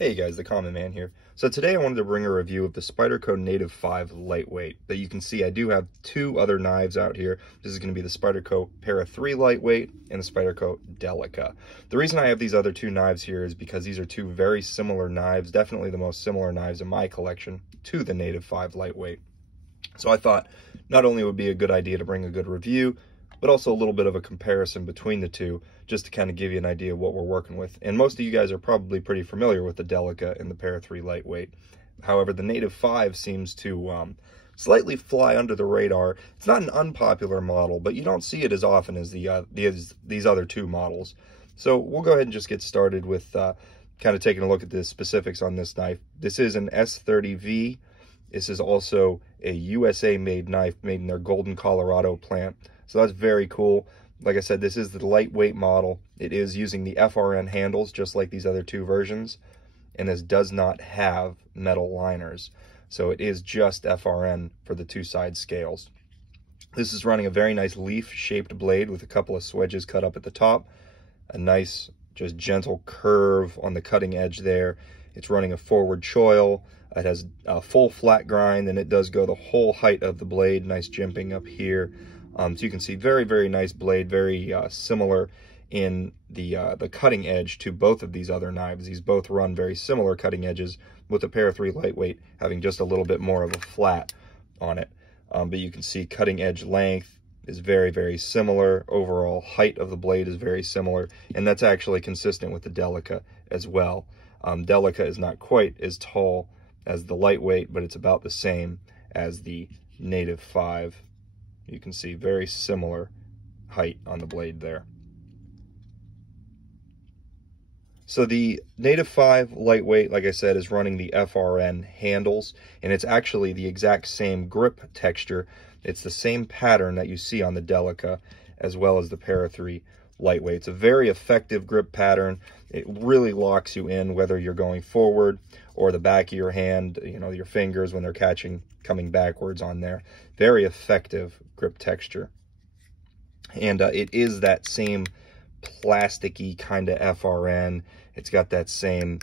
Hey guys, the Common Man here. So today I wanted to bring a review of the Spyderco Native 5 Lightweight. That you can see I do have two other knives out here. This is going to be the Spyderco Para 3 Lightweight and the Spyderco Delica. The reason I have these other two knives here is because these are two very similar knives, definitely the most similar knives in my collection to the Native 5 Lightweight. So I thought not only would be a good idea to bring a good review, but also a little bit of a comparison between the two, just to kind of give you an idea of what we're working with. And most of you guys are probably pretty familiar with the Delica and the Para 3 Lightweight. However, the Native 5 seems to slightly fly under the radar. It's not an unpopular model, but you don't see it as often as these other two models. So we'll go ahead and just get started with kind of taking a look at the specifics on this knife. This is an S30V. This is also a USA-made knife made in their Golden, Colorado plant. So that's very cool. Like I said, this is the lightweight model. It is using the FRN handles, just like these other two versions. And this does not have metal liners. So it is just FRN for the two side scales. This is running a very nice leaf-shaped blade with a couple of swedges cut up at the top. A nice, just gentle curve on the cutting edge there. It's running a forward choil. It has a full flat grind, and it does go the whole height of the blade. Nice jimping up here. So you can see very, very nice blade, very similar in the cutting edge to both of these other knives. These both run very similar cutting edges, with the Para 3 Lightweight having just a little bit more of a flat on it. But you can see cutting edge length is very, very similar. Overall height of the blade is very similar, and that's actually consistent with the Delica as well. Delica is not quite as tall as the Lightweight, but it's about the same as the Native 5. You can see very similar height on the blade there. So the Native 5 Lightweight, like I said, is running the FRN handles, and it's actually the exact same grip texture. It's the same pattern that you see on the Delica as well as the Para 3 Lightweight. It's a very effective grip pattern. It really locks you in, whether you're going forward or the back of your hand, your fingers when they're coming backwards on there. Very effective grip texture. And it is that same plasticky kind of FRN. It's got that same,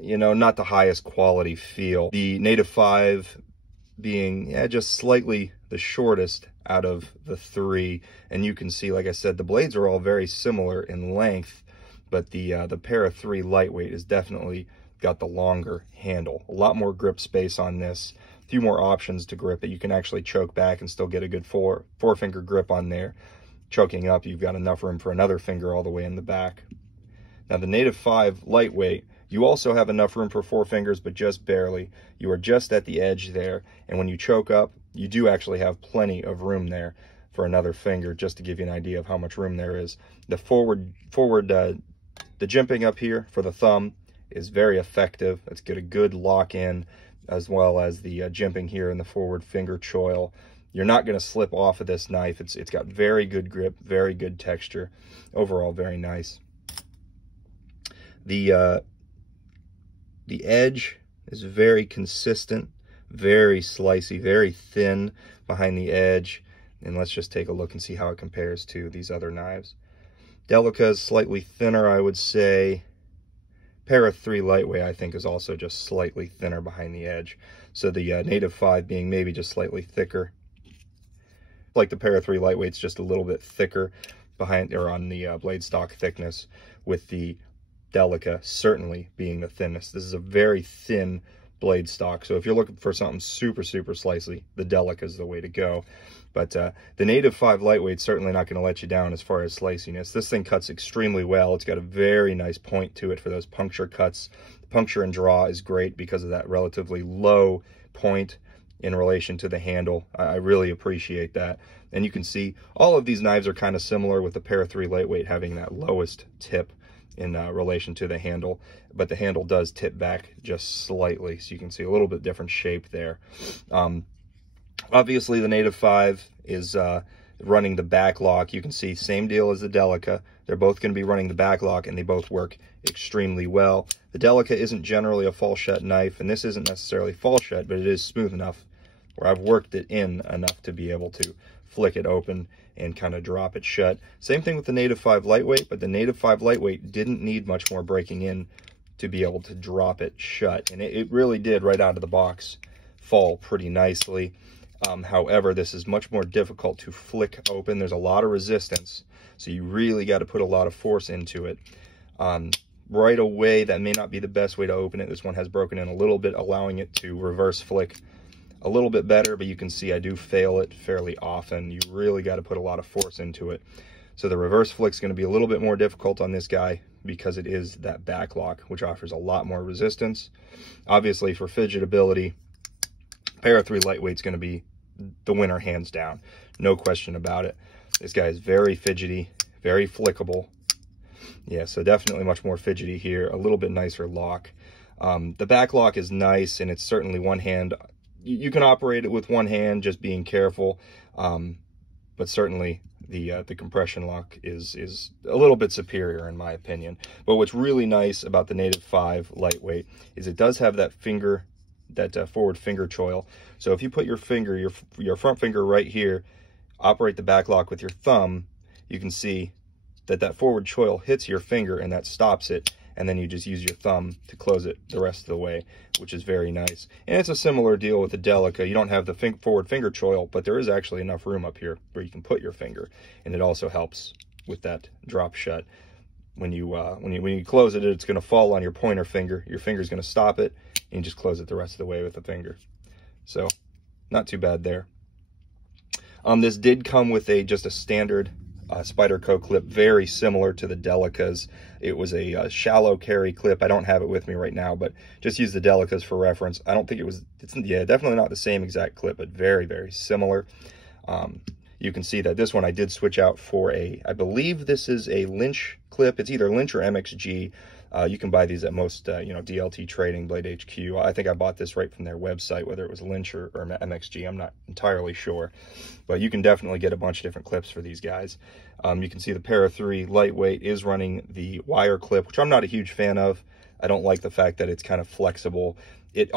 not the highest quality feel. The Native 5 being just slightly the shortest out of the three. And you can see, like I said, the blades are all very similar in length, but the Para 3 Lightweight is definitely got the longer handle. A lot more grip space on this. A few more options to grip it. You can actually choke back and still get a good four-finger grip on there. Choking up, you've got enough room for another finger all the way in the back. Now the Native 5 Lightweight, you also have enough room for four fingers, but just barely. You are just at the edge there, and when you choke up, you do actually have plenty of room there for another finger, just to give you an idea of how much room there is. The the jimping up here for the thumb is very effective. It's got a good lock in, as well as the jimping here in the forward finger choil. You're not going to slip off of this knife. It's got very good grip, very good texture. Overall, very nice. The edge is very consistent, very slicey, very thin behind the edge. And let's just take a look and see how it compares to these other knives. Delica is slightly thinner, I would say. Para 3 Lightweight, I think, is also just slightly thinner behind the edge. So the Native 5 being maybe just slightly thicker. Like the Para 3 Lightweight's just a little bit thicker behind, or on the blade stock thickness, with the Delica certainly being the thinnest. This is a very thin blade stock, so if you're looking for something super, super slicey, the Delica is the way to go. But the Native 5 Lightweight's certainly not going to let you down as far as sliciness. This thing cuts extremely well. It's got a very nice point to it for those puncture cuts. The puncture and draw is great because of that relatively low point in relation to the handle. I really appreciate that. And you can see all of these knives are kind of similar, with the Para 3 Lightweight having that lowest tip in relation to the handle, but the handle does tip back just slightly, so you can see a little bit different shape there. Obviously the Native 5 is running the back lock. You can see same deal as the Delica. They're both going to be running the back lock, and they both work extremely well. The Delica isn't generally a falchette knife, and this isn't necessarily falchette, but it is smooth enough where I've worked it in enough to be able to flick it open and kind of drop it shut. Same thing with the Native 5 Lightweight, but the Native 5 Lightweight didn't need much more breaking in to be able to drop it shut. And it really did right out of the box fall pretty nicely. However, this is much more difficult to flick open. There's a lot of resistance, so you really got to put a lot of force into it. Right away, that may not be the best way to open it. This one has broken in a little bit, allowing it to reverse flick a little bit better, but you can see I do fail it fairly often. You really got to put a lot of force into it. So the reverse flick is going to be a little bit more difficult on this guy because it is that back lock, which offers a lot more resistance. Obviously, for fidgetability, Para 3 lightweight is going to be the winner hands down. No question about it. This guy is very fidgety, very flickable. Yeah, so definitely much more fidgety here, a little bit nicer lock. The back lock is nice, and it's certainly one hand. You can operate it with one hand, just being careful. But certainly the compression lock is a little bit superior in my opinion. But what's really nice about the Native 5 lightweight is it does have that finger, that forward finger choil. So if you put your finger, your front finger right here, operate the back lock with your thumb, you can see that forward choil hits your finger and that stops it, and then you just use your thumb to close it the rest of the way, which is very nice. And it's a similar deal with the Delica. You don't have the forward finger choil, but there is actually enough room up here where you can put your finger, and it also helps with that drop shut. When you close it, it's going to fall on your pointer finger. Your finger's going to stop it, and you just close it the rest of the way with the finger. So not too bad there. This did come with just a standard Spyderco clip, very similar to the Delica's. It was a shallow carry clip. I don't have it with me right now, but just use the Delica's for reference. I don't think it's definitely not the same exact clip, but very, very similar. You can see that this one I did switch out for I believe this is a Lynch clip. It's either Lynch or MXG. You can buy these at most, DLT Trading, Blade HQ. I think I bought this right from their website, whether it was Lynch or MXG. I'm not entirely sure, but you can definitely get a bunch of different clips for these guys. You can see the Para 3 lightweight is running the wire clip, which I'm not a huge fan of. I don't like the fact that it's kind of flexible. It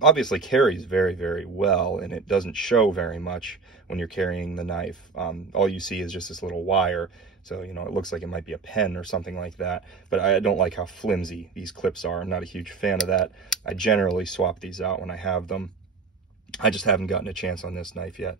obviously carries very, very well, and it doesn't show very much when you're carrying the knife. All you see is just this little wire. So, it looks like it might be a pen or something like that, but I don't like how flimsy these clips are. I'm not a huge fan of that. I generally swap these out when I have them. I just haven't gotten a chance on this knife yet.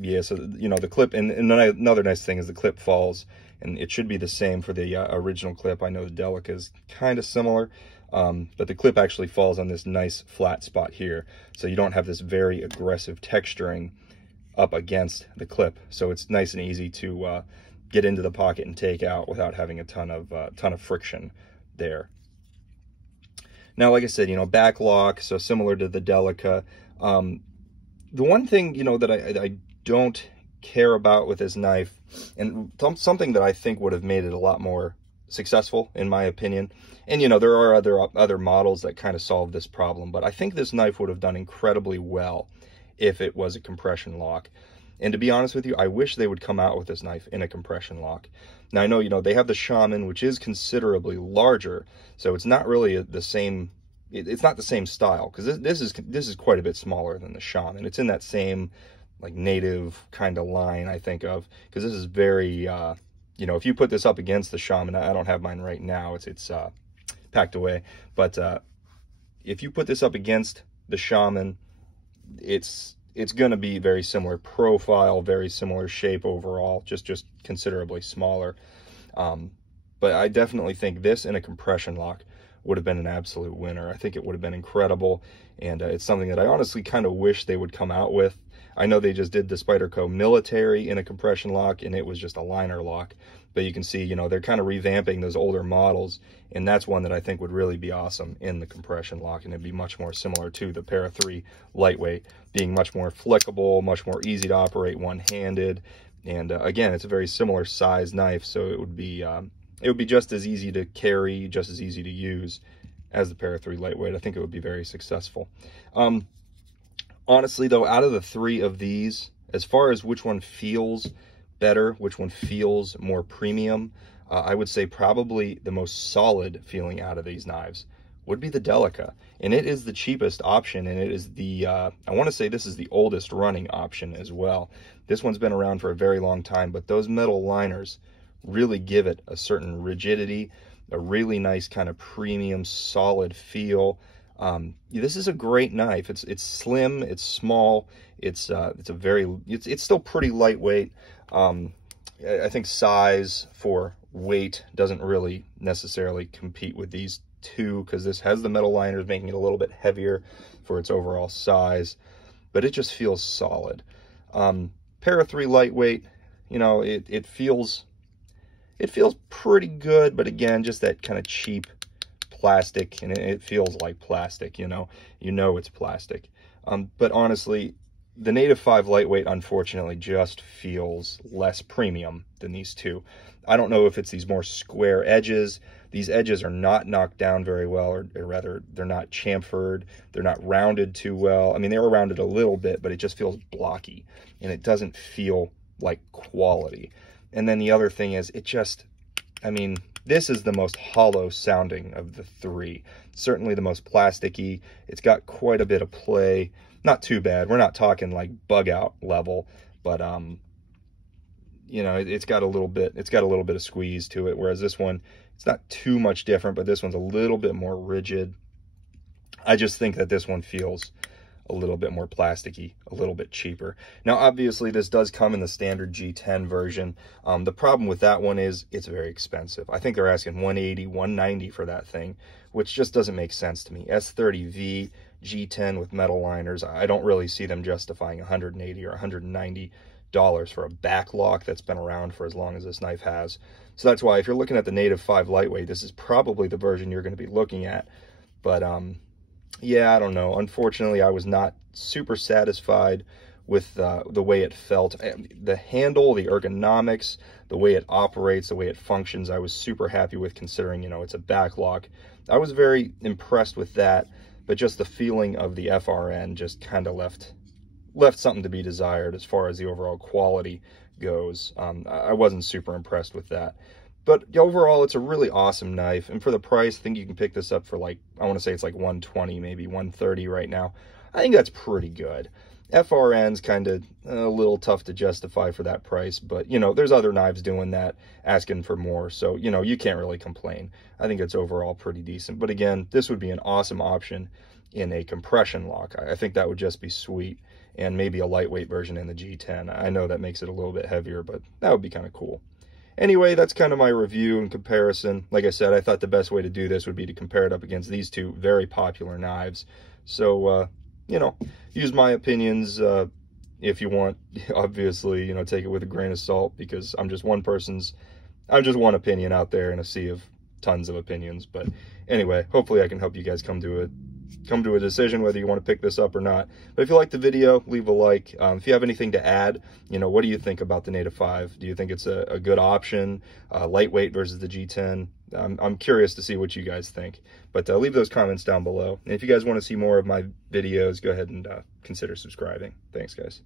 Yeah, so, the clip, and another nice thing is the clip falls, and it should be the same for the original clip. I know the Delica is kind of similar, but the clip actually falls on this nice flat spot here, so you don't have this very aggressive texturing up against the clip, so it's nice and easy to get into the pocket and take out without having a ton of friction there. Now, like I said, back lock, so similar to the Delica. The one thing that I don't care about with this knife, and something that I think would have made it a lot more successful in my opinion, and there are other models that kind of solve this problem, but I think this knife would have done incredibly well if it was a compression lock. And to be honest with you, I wish they would come out with this knife in a compression lock. Now, I know, they have the Shaman, which is considerably larger, so it's not really the same, it's not the same style, because this is quite a bit smaller than the Shaman. It's in that same, like, Native kind of line, I think of, because this is very, if you put this up against the Shaman, I don't have mine right now, it's packed away, but if you put this up against the Shaman, it's going to be very similar profile, very similar shape overall, just considerably smaller. But I definitely think this in a compression lock would have been an absolute winner. I think it would have been incredible, and it's something that I honestly kind of wish they would come out with. I know they just did the Spyderco Military in a compression lock, and it was just a liner lock. But you can see, they're kind of revamping those older models, and that's one that I think would really be awesome in the compression lock, and it'd be much more similar to the Para 3 lightweight, being much more flickable, much more easy to operate one-handed, and again, it's a very similar size knife, so it would be just as easy to carry, just as easy to use as the Para 3 lightweight. I think it would be very successful. Honestly, though, out of the three of these, as far as which one feels better, which one feels more premium, I would say probably the most solid feeling out of these knives would be the Delica. And it is the cheapest option, and it is the, I want to say this is the oldest running option as well. This one's been around for a very long time, but those metal liners really give it a certain rigidity a really nice kind of premium solid feel. This is a great knife. It's slim, it's small, it's still pretty lightweight. I think size for weight doesn't really necessarily compete with these two, because this has the metal liners making it a little bit heavier for its overall size, but it just feels solid. Para 3 lightweight, you know, it feels pretty good, but again, just that kind of cheap plastic, and it feels like plastic, you know it's plastic. But honestly, the Native 5 lightweight unfortunately just feels less premium than these two. I don't know if it's these more square edges. These edges are not knocked down very well, or rather, they're not chamfered. They're not rounded too well. I mean, they were rounded a little bit, but it just feels blocky, and it doesn't feel like quality. And then the other thing is, I mean, this is the most hollow sounding of the three. Certainly the most plasticky. It's got quite a bit of play. Not too bad. We're not talking like bug out level, but you know, it's got a little bit of squeeze to it, whereas this one, it's not too much different, but this one's a little bit more rigid. I just think that this one feels a little bit more plasticky, a little bit cheaper. Now, obviously, this does come in the standard G10 version. The problem with that one is it's very expensive. I think they're asking $180, $190 for that thing, which just doesn't make sense to me. S30V, G10 with metal liners, I don't really see them justifying $180 or $190 for a back lock that's been around for as long as this knife has. So that's why if you're looking at the Native 5 lightweight, this is probably the version you're going to be looking at. But yeah, I don't know. Unfortunately, I was not super satisfied with the way it felt. The handle, the ergonomics, the way it operates, the way it functions, I was super happy with, considering, you know, it's a back lock. I was very impressed with that, but just the feeling of the FRN just kind of left something to be desired as far as the overall quality goes. I wasn't super impressed with that. But overall, it's a really awesome knife, and for the price, I think you can pick this up for, like, I want to say it's like $120, maybe $130 right now. I think that's pretty good. FRN's kind of a little tough to justify for that price, but, you know, there's other knives doing that, asking for more, so, you know, you can't really complain. I think it's overall pretty decent, but again, this would be an awesome option in a compression lock. I think that would just be sweet, and maybe a lightweight version in the G10. I know that makes it a little bit heavier, but that would be kind of cool. Anyway, that's kind of my review and comparison. Like I said, I thought the best way to do this would be to compare it up against these two very popular knives. So, you know, use my opinions if you want. Obviously, you know, take it with a grain of salt, because I'm just one opinion out there in a sea of tons of opinions. But anyway, hopefully I can help you guys come to a decision whether you want to pick this up or not. But if you like the video, leave a like. If you have anything to add, you know, what do you think about the Native 5? Do you think it's a good option, lightweight versus the G10? I'm curious to see what you guys think, but leave those comments down below. And if you guys want to see more of my videos, go ahead and consider subscribing. Thanks, guys.